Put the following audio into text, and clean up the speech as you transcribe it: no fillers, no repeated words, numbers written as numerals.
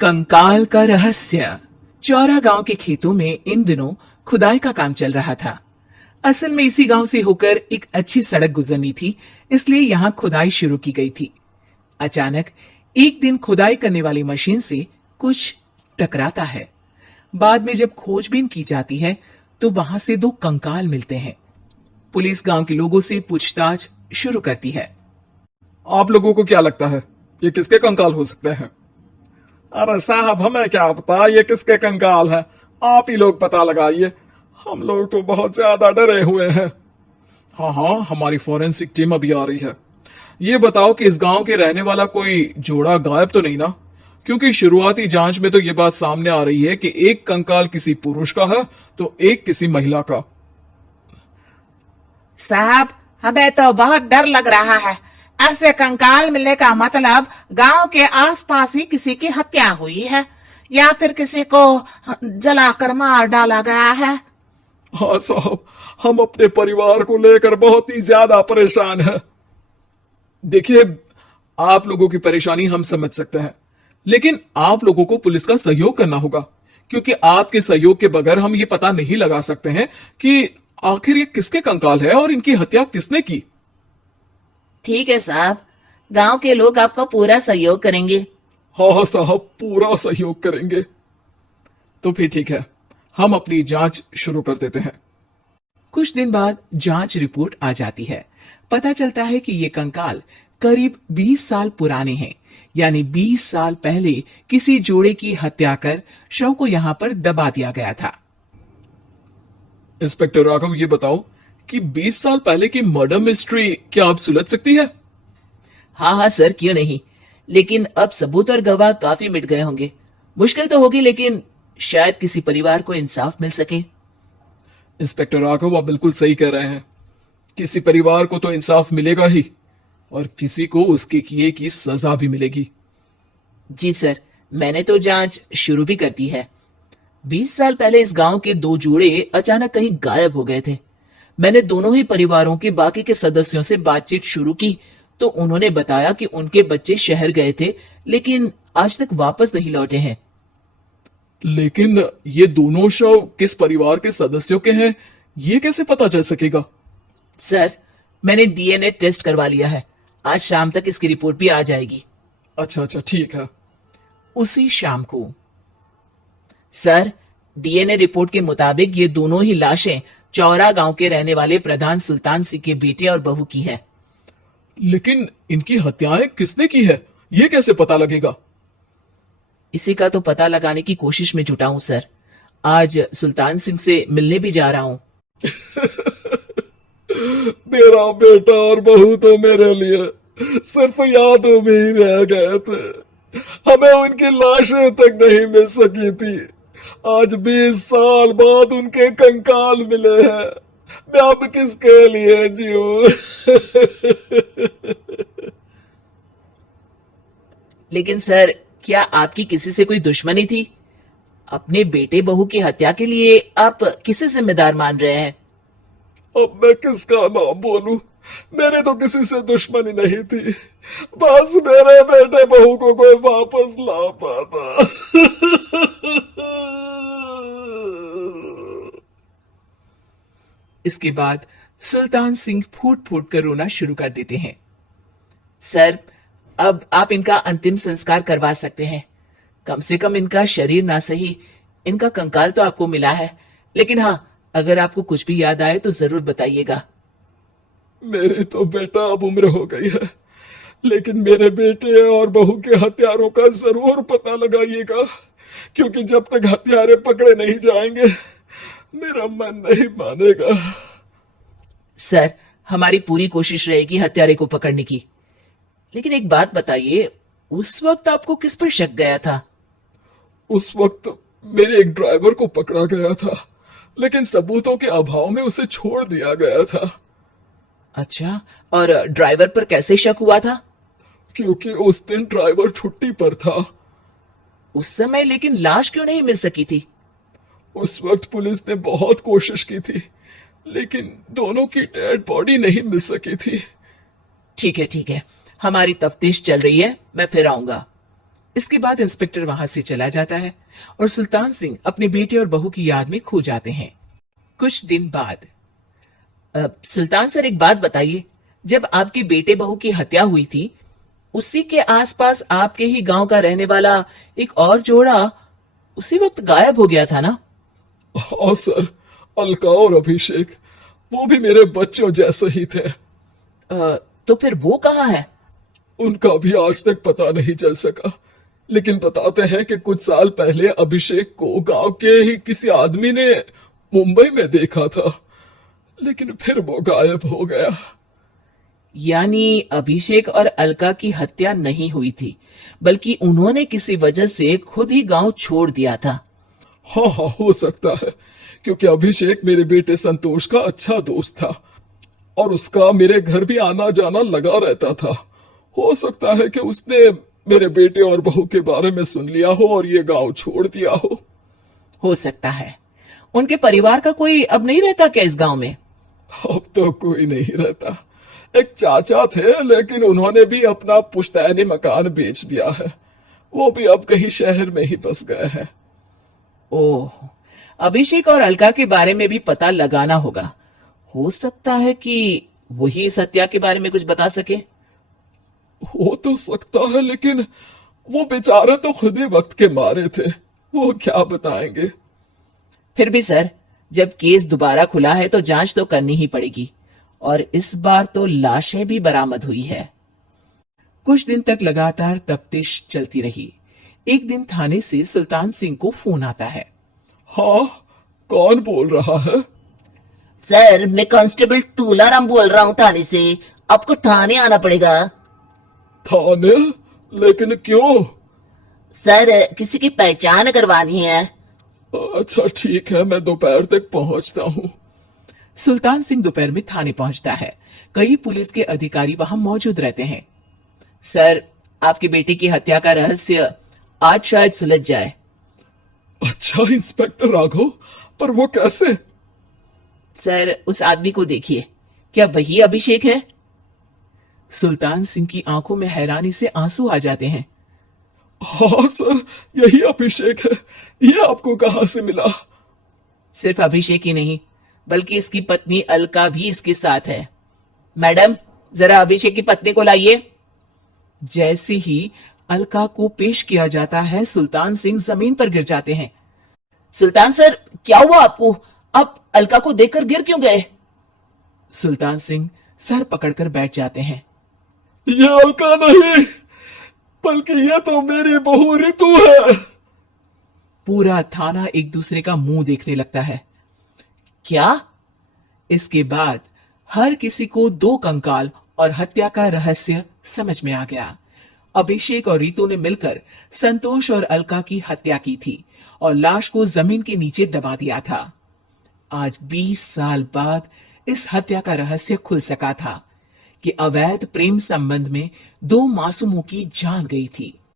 कंकाल का रहस्य। चौरा गांव के खेतों में इन दिनों खुदाई का काम चल रहा था। असल में इसी गांव से होकर एक अच्छी सड़क गुजरनी थी, इसलिए यहाँ खुदाई शुरू की गई थी। अचानक एक दिन खुदाई करने वाली मशीन से कुछ टकराता है। बाद में जब खोजबीन की जाती है तो वहां से 2 कंकाल मिलते हैं। पुलिस गांव के लोगों से पूछताछ शुरू करती है। आप लोगों को क्या लगता है ये किसके कंकाल हो सकते हैं? अरे साहब, हमें क्या पता ये किसके कंकाल हैं? आप ही लोग पता लगाइए, हम लोग तो बहुत ज्यादा डरे हुए हैं। हाँ, हमारी फॉरेंसिक टीम अभी आ रही है। ये बताओ कि इस गांव के रहने वाला कोई जोड़ा गायब तो नहीं ना? क्योंकि शुरुआती जांच में तो ये बात सामने आ रही है कि एक कंकाल किसी पुरुष का है तो एक किसी महिला का। साहब, हमें तो बहुत डर लग रहा है। ऐसे कंकाल मिलने का मतलब गांव के आसपास ही किसी की हत्या हुई है या फिर किसी को जलाकर मार डाला गया है। हाँ साहब, हम अपने परिवार को लेकर बहुत ही ज्यादा परेशान हैं। देखिए, आप लोगों की परेशानी हम समझ सकते हैं, लेकिन आप लोगों को पुलिस का सहयोग करना होगा, क्योंकि आपके सहयोग के बगैर हम ये पता नहीं लगा सकते हैं कि आखिर ये किसके कंकाल है और इनकी हत्या किसने की। ठीक है साहब, गांव के लोग आपका पूरा सहयोग करेंगे। हाँ साहब, पूरा सहयोग करेंगे। तो फिर ठीक है, हम अपनी जांच शुरू कर देते हैं। कुछ दिन बाद जांच रिपोर्ट आ जाती है। पता चलता है कि ये कंकाल करीब 20 साल पुराने हैं, यानी 20 साल पहले किसी जोड़े की हत्या कर शव को यहाँ पर दबा दिया गया था। इंस्पेक्टर राघव, ये बताओ कि 20 साल पहले की मर्डर मिस्ट्री क्या अब सुलझ सकती है? हाँ सर, क्यों नहीं। लेकिन अब सबूत और गवाह काफी मिट गए होंगे। मुश्किल तो होगी, लेकिन शायद किसी परिवार को इंसाफ मिल सके। इंस्पेक्टर राघव, आप बिल्कुल सही कह रहे हैं। किसी परिवार को तो इंसाफ मिलेगा ही और किसी को उसके किए की सजा भी मिलेगी। जी सर, मैंने तो जांच शुरू भी कर दी है। 20 साल पहले इस गांव के 2 जोड़े अचानक कहीं गायब हो गए थे। मैंने दोनों ही परिवारों के बाकी के सदस्यों से बातचीत शुरू की तो उन्होंने बताया कि उनके बच्चे शहर गए थे, लेकिन आज तक वापस नहीं लौटे हैं। लेकिन ये दोनों शव किस परिवार के सदस्यों के हैं, ये कैसे पता चल सकेगा? सर, मैंने डीएनए टेस्ट करवा लिया है। आज शाम तक इसकी रिपोर्ट भी आ जाएगी। अच्छा, ठीक है। उसी शाम को सर, डीएनए रिपोर्ट के मुताबिक ये दोनों ही लाशें चौरा गांव के रहने वाले प्रधान सुल्तान सिंह के बेटे और बहू की है। लेकिन इनकी हत्याएं किसने की है, ये कैसे पता लगेगा? इसी का तो पता लगाने की कोशिश में जुटा हूं सर। आज सुल्तान सिंह से मिलने भी जा रहा हूं। मेरा बेटा और बहू तो मेरे लिए सिर्फ यादों में ही रह गए थे। हमें उनकी लाशें तक नहीं मिल सकी थी। आज 20 साल बाद उनके कंकाल मिले हैं। मैं अब किसके लिए जीऊं? लेकिन सर, क्या आपकी किसी से कोई दुश्मनी थी? अपने बेटे बहू की हत्या के लिए आप किसे जिम्मेदार मान रहे हैं? अब मैं किसका नाम बोलूं? मेरी तो किसी से दुश्मनी नहीं थी, बस मेरे बेटे बहू को कोई वापस ला पाता। इसके बाद सुल्तान सिंह फूट फूट कर रोना शुरू कर देते हैं। सर, अब आप इनका अंतिम संस्कार करवा सकते हैं। कम से कम इनका शरीर ना सही, इनका कंकाल तो आपको मिला है। लेकिन हाँ, अगर आपको कुछ भी याद आए तो जरूर बताइएगा। मेरी तो बेटा अब उम्र हो गई है, लेकिन मेरे बेटे और बहू के हत्यारों का जरूर पता लगाइएगा, क्योंकि जब तक हत्यारे पकड़े नहीं जाएंगे मेरा मन नहीं मानेगा। सर, हमारी पूरी कोशिश रहेगी हत्यारे को पकड़ने की। लेकिन एक बात बताइए, उस वक्त आपको किस पर शक गया था? उस वक्त मेरे एक ड्राइवर को पकड़ा गया था, लेकिन सबूतों के अभाव में उसे छोड़ दिया गया था। अच्छा, और ड्राइवर पर कैसे शक हुआ था? क्योंकि उस दिन ड्राइवर छुट्टी पर था। उस समय लेकिन लाश क्यों नहीं मिल सकी थी? उस वक्त पुलिस ने बहुत कोशिश की थी, लेकिन दोनों की डेड बॉडी नहीं मिल सकी थी। ठीक है, हमारी तफ्तीश चल रही है, मैं फिर आऊंगा। इसके बाद इंस्पेक्टर वहां से चला जाता है और सुल्तान सिंह अपने बेटे और बहू की याद में खो जाते हैं। कुछ दिन बाद सुल्तान सर, एक बात बताइए, जब आपके बेटे बहू की हत्या हुई थी, उसी के आसपास आपके ही गांव का रहने वाला एक और जोड़ा उसी वक्त गायब हो गया था ना? हाँ सर, अलका और अभिषेक, वो भी मेरे बच्चों जैसे ही थे। तो फिर वो कहाँ है? उनका भी आज तक पता नहीं चल सका, लेकिन बताते हैं कि कुछ साल पहले अभिषेक को गांव के ही किसी आदमी ने मुंबई में देखा था, लेकिन फिर वो गायब हो गया। यानी अभिषेक और अलका की हत्या नहीं हुई थी, बल्कि उन्होंने किसी वजह से खुद ही गांव छोड़ दिया था। हाँ हाँ, हो सकता है, क्योंकि अभिषेक मेरे बेटे संतोष का अच्छा दोस्त था और उसका मेरे घर भी आना जाना लगा रहता था। हो सकता है कि उसने मेरे बेटे और बहू के बारे में सुन लिया हो और ये गांव छोड़ दिया हो सकता है। उनके परिवार का कोई अब नहीं रहता क्या इस गांव में? अब तो कोई नहीं रहता। एक चाचा थे, लेकिन उन्होंने भी अपना पुश्तैनी मकान बेच दिया है। वो भी अब कहीं शहर में ही बस गए हैं। ओह, अभिषेक और अलका के बारे में भी पता लगाना होगा। हो सकता है कि वही इस हत्या के बारे में कुछ बता सके। हो तो सकता है, लेकिन वो बेचारे तो खुद ही वक्त के मारे थे, वो क्या बताएंगे। फिर भी सर, जब केस दोबारा खुला है तो जांच तो करनी ही पड़ेगी, और इस बार तो लाशें भी बरामद हुई है। कुछ दिन तक लगातार तफ्तीश चलती रही। एक दिन थाने से सुल्तान सिंह को फोन आता है। हाँ, कौन बोल रहा है? सर, मैं कांस्टेबल टूलाराम बोल रहा हूँ थाने से। आपको थाने आना पड़ेगा। थाने? लेकिन क्यों? सर, किसी की पहचान करवानी है। अच्छा ठीक है, मैं दोपहर तक पहुंचता हूँ। सुल्तान सिंह दोपहर में थाने पहुंचता है। कई पुलिस के अधिकारी वहां मौजूद रहते हैं। सर, आपके बेटे की हत्या का रहस्य आज शायद सुलझ जाए। अच्छा इंस्पेक्टर राघव, पर वो कैसे? सर, उस आदमी को देखिए, क्या वही अभिषेक है? सुल्तान सिंह की आंखों में हैरानी से आंसू आ जाते हैं। हाँ सर, यही अभिषेक है। ये आपको कहाँ से मिला? सिर्फ अभिषेक ही नहीं, बल्कि इसकी पत्नी अलका भी इसके साथ है। मैडम, जरा अभिषेक की पत्नी को लाइए। जैसे ही अलका को पेश किया जाता है, सुल्तान सिंह जमीन पर गिर जाते हैं। सुल्तान सर, क्या हुआ आपको? आप अलका को देखकर गिर क्यों गए? सुल्तान सिंह सर पकड़कर बैठ जाते हैं। ये अलका नहीं, बल्कि ये तो मेरी बहू रितु है। पूरा थाना एक दूसरे का मुंह देखने लगता है। क्या? इसके बाद हर किसी को दो कंकाल और हत्या का रहस्य समझ में आ गया। अभिषेक और रितु ने मिलकर संतोष और अलका की हत्या की थी और लाश को जमीन के नीचे दबा दिया था। आज 20 साल बाद इस हत्या का रहस्य खुल सका था कि अवैध प्रेम संबंध में दो मासूमों की जान गई थी।